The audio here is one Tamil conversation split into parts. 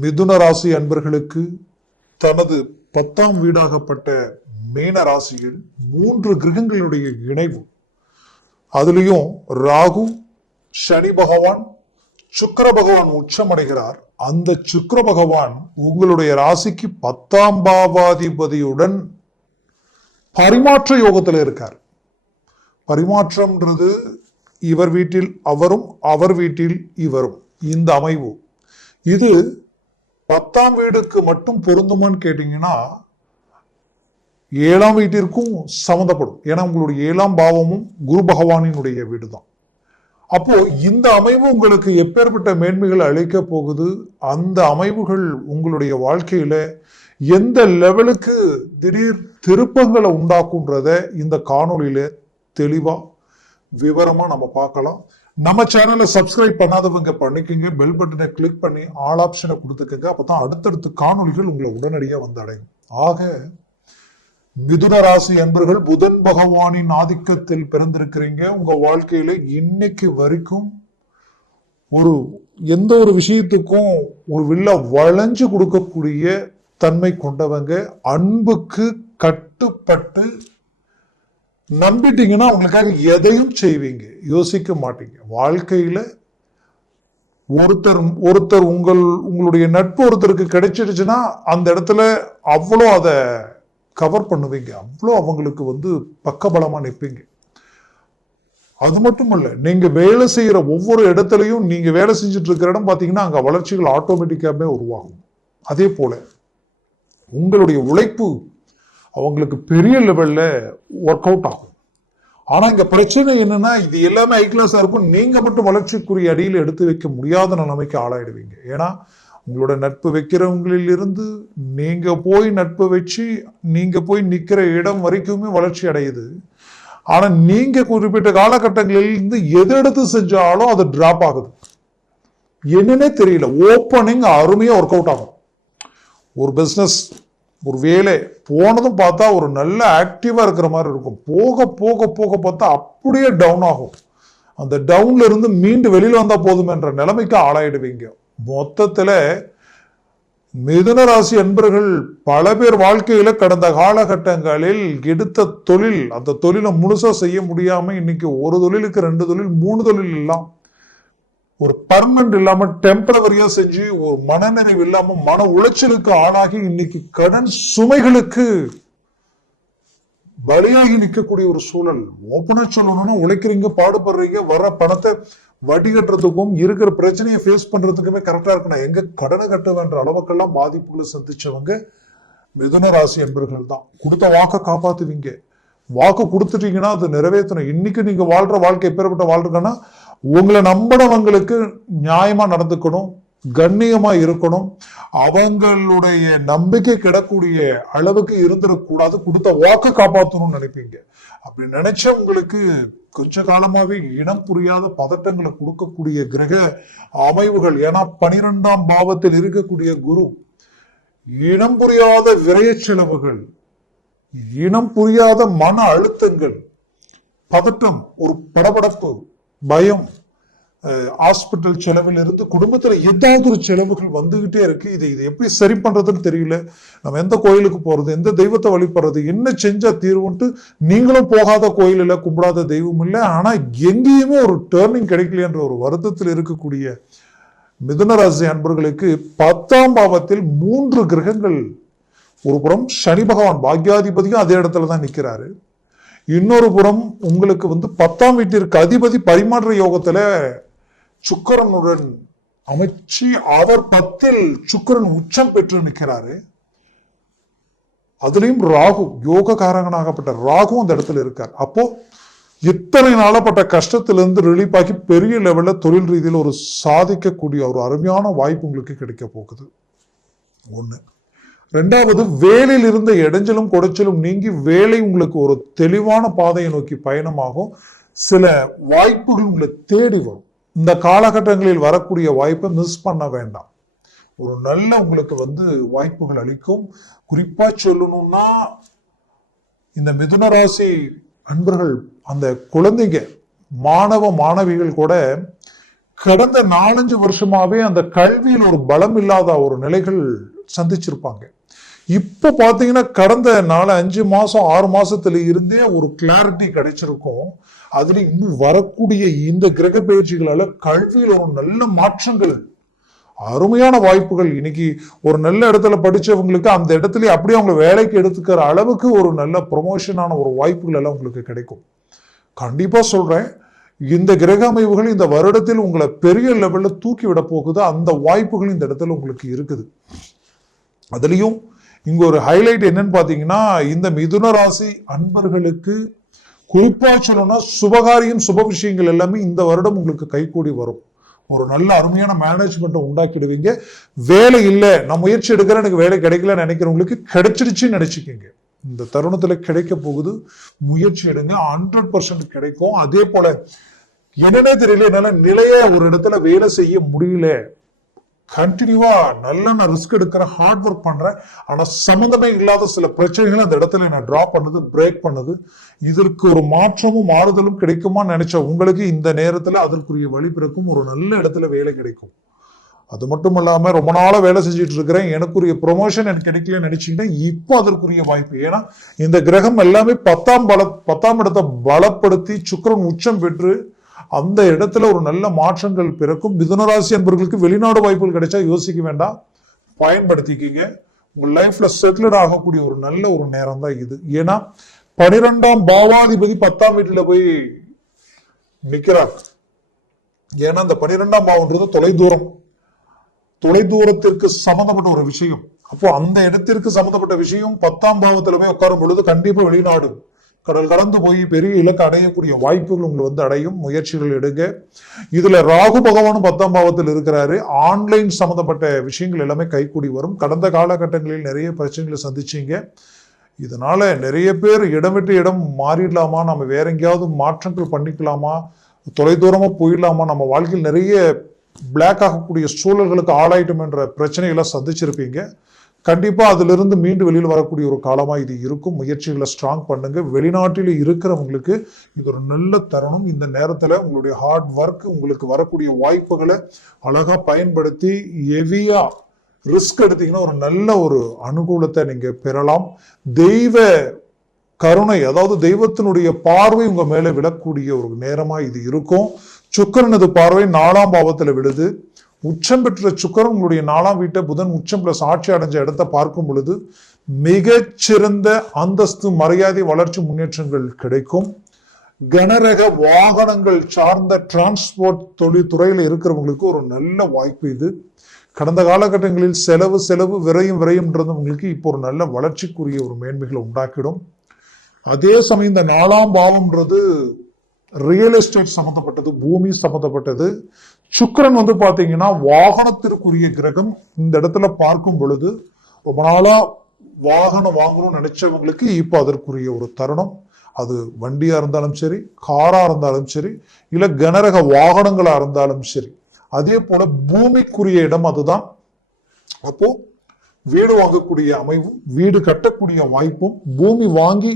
மிதுன ராசி அன்பர்களுக்கு தனது பத்தாம் வீடாகப்பட்ட மீன ராசியில் மூன்று கிரகங்களுடைய இணைவு. அதுலேயும் ராகு சனி பகவான் சுக்கர பகவான் உச்சமடைகிறார். அந்த சுக்கர பகவான் உங்களுடைய ராசிக்கு பத்தாம் பாவாதிபதியுடன் பரிமாற்ற யோகத்தில் இருக்கார். பரிமாற்றம்ன்றது இவர் வீட்டில் அவரும் அவர் வீட்டில் இவரும். இந்த அமைவு. இது பத்தாம் வீடுக்கு மட்டும் பொருந்துமான்னு கேட்டீங்கன்னா ஏழாம் வீட்டிற்கும் சம்மந்தப்படும். ஏன்னா உங்களுடைய ஏழாம் பாவமும் குரு பகவானினுடைய வீடு தான் அப்போ இந்த அமைவு உங்களுக்கு எப்பேற்பட்ட மேன்மைகளை அளிக்க போகுது? அந்த அமைவுகள் உங்களுடைய வாழ்க்கையில எந்த லெவலுக்கு திடீர் திருப்பங்களை உண்டாக்குன்றத இந்த காணொளியில தெளிவா விவரமா நம்ம பார்க்கலாம். நம்ம சேனலை சப்ஸ்கிரைப் பண்ணாதவங்க பண்ணிக்கோங்க. பெல் பட்டனை கிளிக் பண்ணி ஆல் ஆப்ஷனை கொடுத்துக்கோங்க. அப்போதான் அடுத்தடுத்து காணொளிகள் உங்களை உடனடியாக வந்து அடையும். ஆக மிதுன ராசி என்பர்கள் புதன் பகவானின் ஆதிக்கத்தில் பிறந்திருக்கிறீங்க. உங்க வாழ்க்கையில இன்னைக்கு வரைக்கும் ஒரு எந்த ஒரு விஷயத்துக்கும் ஒரு வில்ல வளைஞ்சு கொடுக்கக்கூடிய தன்மை கொண்டவங்க. அன்புக்கு கட்டுப்பட்டு நம்பிட்டீங்கன்னா உங்களுக்காக எதையும் செய்வீங்க. யோசிக்க மாட்டீங்க. வாழ்க்கையில் ஒருத்தர் ஒருத்தர் உங்கள் உங்களுடைய நட்பு ஒருத்தருக்கு கிடைச்சிடுச்சுன்னா அந்த இடத்துல அவ்வளோ அதை கவர் பண்ணுவீங்க. அவ்வளோ அவங்களுக்கு வந்து பக்கபலமாக நிற்பீங்க அது மட்டும் இல்லை நீங்கள் வேலை செய்கிற ஒவ்வொரு இடத்துலையும் நீங்கள் வேலை செஞ்சுட்டு இருக்கிற இடம் பார்த்தீங்கன்னா அங்கே வளர்ச்சிகள் ஆட்டோமேட்டிக்காகவே உருவாகும். அதே போல உங்களுடைய உழைப்பு அவங்களுக்கு பெரிய லெவல்ல ஒர்க் அவுட் ஆகும். ஆனா இங்க பிரச்சனை என்னன்னா இது எல்லாமே ஹை கிளாஸா இருக்கும். நீங்க மட்டும் வளர்ச்சிக்குரிய அடியில் எடுத்து வைக்க முடியாத நிலைமைக்கு ஆளாயிடுவீங்க. ஏன்னா உங்களோட நட்பு வைக்கிறவங்களில் இருந்து நீங்க போய் நட்பு வச்சு நீங்க போய் நிக்கிற இடம் வரைக்குமே வளர்ச்சி அடையுது. ஆனா நீங்க குறிப்பிட்ட காலகட்டங்களில் இருந்து எது எடுத்து செஞ்சாலும் அது டிராப் ஆகுது. என்னன்னே தெரியல. ஓப்பனிங் அருமையா ஒர்க் அவுட் ஆகும். ஒரு பிஸ்னஸ் ஒரு வேலை போனதும் பார்த்தா ஒரு நல்ல ஆக்டிவாக இருக்கிற மாதிரி இருக்கும். போக போக போக பார்த்தா அப்படியே டவுன் ஆகும். அந்த டவுன்ல இருந்து மீண்டு வெளியில் வந்தா போதும் என்ற நிலைமைக்கு ஆளாயிடுவீங்க. மொத்தத்தில் மிதுன ராசி அன்பர்கள் பல பேர் வாழ்க்கையில கடந்த காலகட்டங்களில் எடுத்த தொழில் அந்த தொழிலை முழுசா செய்ய முடியாம இன்னைக்கு ஒரு தொழிலுக்கு ரெண்டு தொழில் மூணு தொழில் இல்லாம் ஒரு பர்மனன்ட் இல்லாம டெம்பரவரியா செஞ்சு ஒரு மனநிறைவு இல்லாம மன உளைச்சலுக்கு ஆளாகி இன்னைக்கு கடன் சுமைகளுக்கு பலியாகி நிற்கக்கூடிய ஒரு சூழல். ஓப்பனா சொல்லணும்னா உழைக்கிறீங்க பாடுபடுறீங்க வர பணத்தை வட்டி கட்டுறதுக்கும் இருக்கிற பிரச்சனையை ஃபேஸ் பண்றதுக்குமே கரெக்டா இருக்கணும். எங்க கடனை கட்ட வேண்ட அளவுக்கெல்லாம் பாதிப்புகளை சந்திச்சவங்க மிதுன ராசி என்பர்கள் தான். கொடுத்த வாக்கை காப்பாத்துவீங்க. வாக்கு கொடுத்துட்டீங்கன்னா அது நிறைவேற்றணும். இன்னைக்கு நீங்க வாழ்ற வாழ்க்கை எப்பேற்பட்ட வாழ்றீங்கன்னா உங்களை நம்பினவங்களுக்கு நியாயமா நடந்துக்கணும் கண்ணியமா இருக்கணும். அவங்களுடைய நம்பிக்கை கிடக்கூடிய அளவுக்கு இருந்துடக்கூடாது கொடுத்த வாக்கு காப்பாற்றணும்னு நினைப்பீங்க. அப்படி நினைச்ச உங்களுக்கு கொஞ்ச காலமாவே இனம் புரியாத பதட்டங்களை கொடுக்கக்கூடிய கிரக அமைவுகள். ஏன்னா பனிரெண்டாம் பாவத்தில் இருக்கக்கூடிய குரு இனம் புரியாத விரைய செலவுகள் இனம் புரியாத மன அழுத்தங்கள் பதட்டம் ஒரு படபடப்பு பயம். ஹாஸ்பிட்டல் செலவில் இருந்து குடும்பத்தில் ஏதாவது ஒரு செலவுகள் வந்துகிட்டே இருக்கு. இதை இதை எப்படி சரி பண்றதுன்னு தெரியல. நம்ம எந்த கோயிலுக்கு போறது எந்த தெய்வத்தை வழிபடுறது என்ன செஞ்சா தீர்வுன்ட்டு நீங்களும் போகாத கோயில் இல்லை கும்பிடாத தெய்வம் இல்லை. ஆனா எங்கேயுமே ஒரு டேர்னிங் கிடைக்கலன்ற ஒரு வருத்தத்தில் இருக்கக்கூடிய மிதுனராசி அன்பர்களுக்கு பத்தாம் பாவத்தில் மூன்று கிரகங்கள். ஒரு புறம் சனி பகவான் பாக்யாதிபதியும் அதே இடத்துல தான் நிற்கிறாரு இன்னொரு புறம் உங்களுக்கு வந்து பத்தாம் வீட்டிற்கு அதிபதி பரிமாற்ற யோகத்துல சுக்கரனுடன் அமைச்சு அவர் பத்தில் சுக்கரன் உச்சம் பெற்று நிற்கிறாரு. அதுலயும் ராகு யோக காரகனாகப்பட்ட ராகு அந்த இடத்துல இருக்கார். அப்போ இத்தனை நாளப்பட்ட கஷ்டத்திலிருந்து ரிலீஃப் ஆகி பெரிய லெவல்ல தொழில் ரீதியில் ஒரு சாதிக்கக்கூடிய ஒரு அருமையான வாய்ப்பு உங்களுக்கு கிடைக்க போகுது. ஒண்ணு. ரெண்டாவது வேலையில் இருந்த இடைஞ்சலும் குடைச்சலும் நீங்கி வேலை உங்களுக்கு ஒரு தெளிவான பாதையை நோக்கி பயணமாகும். சில வாய்ப்புகள் உங்களை தேடி வரும். இந்த காலகட்டங்களில் வரக்கூடிய வாய்ப்பை மிஸ் பண்ண வேண்டாம். ஒரு நல்ல உங்களுக்கு வந்து வாய்ப்புகள் அளிக்கும். குறிப்பா சொல்லணும்னா இந்த மிதுன ராசி அன்பர்கள் அந்த குழந்தைங்க மாணவ மாணவிகள் கூட கடந்த நாலஞ்சு வருஷமாவே அந்த கல்வியில் ஒரு பலம் இல்லாத ஒரு நிலைகள் சந்திச்சிருப்பாங்க. இப்போ பார்த்தீங்கன்னா கடந்த நாலு அஞ்சு மாதம் ஆறு மாதத்துல இருந்தே ஒரு கிளாரிட்டி கிடைச்சிருக்கும். அதில் இன்னும் வரக்கூடிய இந்த கிரக பயிற்சிகளால் கல்வியில் ஒரு நல்ல மாற்றங்கள் அருமையான வாய்ப்புகள். இன்னைக்கு ஒரு நல்ல இடத்துல படித்தவங்களுக்கு அந்த இடத்துல அப்படியே அவங்க வேலைக்கு எடுத்துக்கிற அளவுக்கு ஒரு நல்ல ப்ரொமோஷனான ஒரு வாய்ப்புகள் எல்லாம் உங்களுக்கு கிடைக்கும். கண்டிப்பாக சொல்கிறேன் இந்த கிரக அமைவுகள் இந்த வருடத்தில் உங்களை பெரிய லெவலில் தூக்கி விட போகுது. அந்த வாய்ப்புகள் இந்த இடத்துல உங்களுக்கு இருக்குது. அதுலேயும் இங்கே ஒரு ஹைலைட் என்னன்னு பார்த்தீங்கன்னா இந்த மிதுன ராசி அன்பர்களுக்கு குறிப்பாக சொல்லணும்னா சுபகாரியம் சுப விஷயங்கள் எல்லாமே இந்த வருடம் உங்களுக்கு கைகூடி வரும். ஒரு நல்ல அருமையான மேனேஜ்மெண்ட்டை உண்டாக்கிடுவீங்க. வேலை இல்லை நான் முயற்சி எடுக்கிறேன் எனக்கு வேலை கிடைக்கலன்னு நினைக்கிறவங்களுக்கு கிடைச்சிடுச்சுன்னு நினச்சிக்கிங்க. இந்த தருணத்தில் கிடைக்க போகுது. முயற்சி எடுங்க ஹண்ட்ரட் பர்சன்ட் கிடைக்கும். அதே போல் என்னன்னே தெரியல என்னால் நிலைய ஒரு இடத்துல வேலை செய்ய முடியல. கண்டினியூவா நல்ல நான் ரிஸ்க் எடுக்கிறேன் ஹார்ட் ஒர்க் பண்றேன் ஆனா சம்மந்தமே இல்லாத சில பிரச்சனைகள் அந்த இடத்துல என்ன டிரா பண்ணுது பிரேக் பண்ணுது. இதற்கு ஒரு மாற்றமும் மாறுதலும் கிடைக்குமா நினைச்ச உங்களுக்கு இந்த நேரத்துல அதற்குரிய வழி பிறக்கும் ஒரு நல்ல இடத்துல வேலை கிடைக்கும். அது மட்டும் இல்லாம ரொம்ப நாளா வேலை செஞ்சுட்டு இருக்கிறேன் எனக்குரிய ப்ரொமோஷன் எனக்கு கிடைக்கலன்னு நினைச்சீங்கன்னா இப்போ அதற்குரிய வாய்ப்பு. ஏன்னா இந்த கிரகம் எல்லாமே பத்தாம் பல பத்தாம் இடத்தை பலப்படுத்தி சுக்கிரன் உச்சம் பெற்று அந்த இடத்துல ஒரு நல்ல மாற்றங்கள் பிறக்கும். மிதுனராசி என்பவர்களுக்கு வெளிநாடு வாய்ப்புகள் கிடைச்சா யோசிக்க வேண்டாம். பயன்படுத்திக்கிங்க. உங்க லைஃப்ல செட்டில்ட் ஆகக்கூடிய ஒரு நல்ல ஒரு நேரம் தான் இது. ஏன்னா பனிரெண்டாம் பாவாதிபதி பத்தாம் வீட்டுல போய் நிக்கிறார். ஏன்னா அந்த பனிரெண்டாம் பாவம்ன்றது தொலைதூரம். தொலைதூரத்திற்கு சம்பந்தப்பட்ட ஒரு விஷயம். அப்போ அந்த இடத்திற்கு சம்பந்தப்பட்ட விஷயம் பத்தாம் பாவத்துல போய் உட்காரும் பொழுது கண்டிப்பா வெளிநாடு. கடல் கடந்து போய் பெரிய இலக்கு அடையக்கூடிய வாய்ப்புகள் உங்களை வந்து அடையும். முயற்சிகள் எடுங்க. இதுல ராகு பகவானும் பத்தாம் பாவத்தில் இருக்கிறாரு. ஆன்லைன் சம்பந்தப்பட்ட விஷயங்கள் எல்லாமே கைக்கூடி வரும். கடந்த காலகட்டங்களில் நிறைய பிரச்சனைகளை சந்திச்சீங்க. இதனால நிறைய பேர் இடம் விட்டு இடம் மாறிடலாமா? நம்ம வேற எங்கேயாவது மாற்றங்கள் பண்ணிக்கலாமா? தொலைதூரமா போயிடலாமா? நம்ம வாழ்க்கையில் நிறைய பிளாக் ஆகக்கூடிய சூழல்களுக்கு ஆளாயிட்டும் என்ற பிரச்சனைகளை சந்திச்சிருப்பீங்க. கண்டிப்பாக அதிலிருந்து மீண்டு வெளியில் வரக்கூடிய ஒரு காலமாக இது இருக்கும். முயற்சிகளை ஸ்ட்ராங் பண்ணுங்க. வெளிநாட்டில் இருக்கிறவங்களுக்கு இது ஒரு நல்ல தருணம். இந்த நேரத்தில் உங்களுடைய ஹார்ட் ஒர்க் உங்களுக்கு வரக்கூடிய வாய்ப்புகளை அழகாக பயன்படுத்தி ஹெவியாக ரிஸ்க் எடுத்தீங்கன்னா ஒரு நல்ல ஒரு அனுகூலத்தை நீங்க பெறலாம். தெய்வ கருணை அதாவது தெய்வத்தினுடைய பார்வை உங்க மேலே விழக்கூடிய ஒரு நேரமா இது இருக்கும். சுக்கரனது பார்வை நாலாம் பாவத்தில் விழுது. உச்சம் பெற்ற சுக்கரன் உங்களுடைய நாலாம் வீட்டை புதன் உச்சம் பிளஸ் ஆட்சி அடைஞ்ச இடத்தை பார்க்கும் பொழுது மிகச்சிறந்த அந்தஸ்து மரியாதை வளர்ச்சி முன்னேற்றங்கள் கிடைக்கும். கனரக வாகனங்கள் சார்ந்த டிரான்ஸ்போர்ட் தொழில் துறையில் இருக்கிறவங்களுக்கு ஒரு நல்ல வாய்ப்பு இது. கடந்த காலகட்டங்களில் செலவு செலவு விரையும் விரையும்ன்றவங்களுக்கு இப்போ ஒரு நல்ல வளர்ச்சிக்குரிய ஒரு மேன்மைகளை உண்டாக்கிடும். அதே சமயம் இந்த நாலாம் பாவம்ன்றது ரியல் எஸ்டேட் சம்மந்தப்பட்டது பூமி சம்மந்தப்பட்டது சுக்கரன் வந்து பாத்தீங்கன்னா வாகனத்திற்குரிய கிரகம் இந்த இடத்துல பார்க்கும் பொழுது ரொம்ப நாளா வாகனம் வாங்கணும்னு நினைச்சவங்களுக்கு இப்போ அதற்குரிய ஒரு தருணம். அது வண்டியா இருந்தாலும் சரி காரா இருந்தாலும் சரி இல்ல கனரக வாகனங்களா இருந்தாலும் சரி. அதே போல பூமிக்குரிய இடம் அதுதான். அப்போ வீடு வாங்கக்கூடிய அமைவும் வீடு கட்டக்கூடிய வாய்ப்பும் பூமி வாங்கி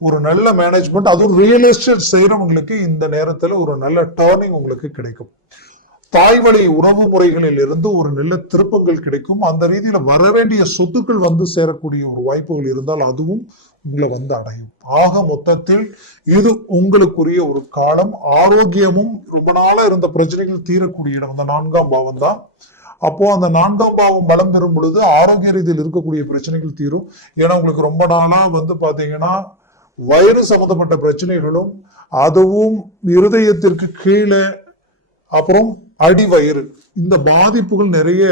ஒரு நல்ல மேனேஜ்மெண்ட் அதுவும் ரியல் எஸ்டேட் செய்யறவங்களுக்கு இந்த நேரத்துல ஒரு நல்ல டேர்னிங் உங்களுக்கு கிடைக்கும். தாய்வழி உறவு முறைகளில் இருந்து ஒரு நல்ல திருப்பங்கள் கிடைக்கும். அந்த ரீதியில வர வேண்டிய சொத்துக்கள் வந்து சேரக்கூடிய ஒரு வாய்ப்புகள் இருந்தால் அதுவும் உங்களை வந்து அடையும். ஆக மொத்தத்தில் இது உங்களுக்குரிய ஒரு காலம். ஆரோக்கியமும் ரொம்ப நாளா இருந்த பிரச்சனைகள் தீரக்கூடிய இடம். அந்த நான்காம் பாவம் தான். அப்போ அந்த நான்காம் பாவம் பலம் பெறும் பொழுது ஆரோக்கிய ரீதியில் இருக்கக்கூடிய பிரச்சனைகள் தீரும். ஏன்னா உங்களுக்கு ரொம்ப நாளா வந்து பாத்தீங்கன்னா வயிறு சம்பந்தப்பட்ட பிரச்சனைகளும் அதுவும் இருதயத்திற்கு கீழே அப்புறம் அடிவயிறு. இந்த பாதிப்புகள் நிறைய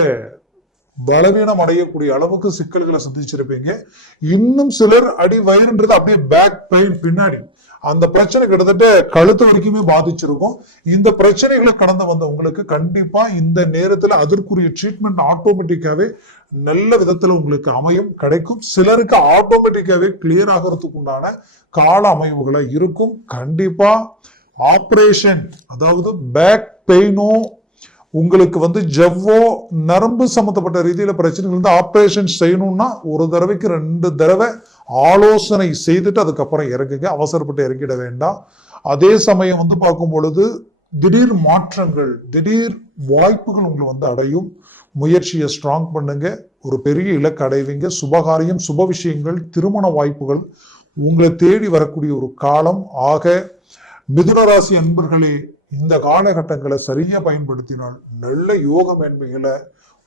பலவீனம் அடையக்கூடிய அளவுக்கு சிக்கல்களை சந்திச்சிருப்பீங்க. இன்னும் சிலர் அடி வயிறுன்றது அப்படியே பேக் பெயின் பின்னாடி. அந்த பிரச்சனை கிட்டத்தட்ட கழுத்து வரைக்குமே பாதிச்சிருக்கும். இந்த பிரச்சனைகளை கடந்து வந்த உங்களுக்கு கண்டிப்பா இந்த நேரத்துல அதற்குரிய ட்ரீட்மெண்ட் ஆட்டோமேட்டிக்காவே நல்ல விதத்துல உங்களுக்கு அமையும் கிடைக்கும். சிலருக்கு ஆட்டோமேட்டிக்காவே கிளியர் ஆகிறதுக்கு உண்டான கால அமைவுகளை இருக்கும். கண்டிப்பா ஆப்ரேஷன் அதாவது பேக் பெயினோ உங்களுக்கு வந்து ஜவ்வோ நரம்பு சம்பந்தப்பட்ட ரீதியில் பிரச்சனைகள் வந்து ஆப்ரேஷன் செய்யணும்னா ஒரு தடவைக்கு ரெண்டு தடவை ஆலோசனை செய்துட்டு அதுக்கப்புறம் இறங்குங்க. அவசரப்பட்டு இறங்கிட வேண்டாம். அதே சமயம் வந்து பார்க்கும் பொழுது திடீர் மாற்றங்கள் திடீர் வாய்ப்புகள் உங்களை வந்து அடையும். முயற்சியை ஸ்ட்ராங் பண்ணுங்க. ஒரு பெரிய இலக்கு அடைவீங்க. சுபகாரியம் சுப விஷயங்கள் திருமண வாய்ப்புகள் உங்களை தேடி வரக்கூடிய ஒரு காலம். ஆக மிதுன ராசி அன்பர்களே இந்த காலகட்டங்களை சரியா பயன்படுத்தினால் நல்ல யோக மேன்மைகளை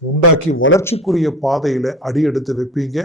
உண்டாக்கி வளர்ச்சிக்குரிய பாதையில அடி எடுத்து வைப்பீங்க.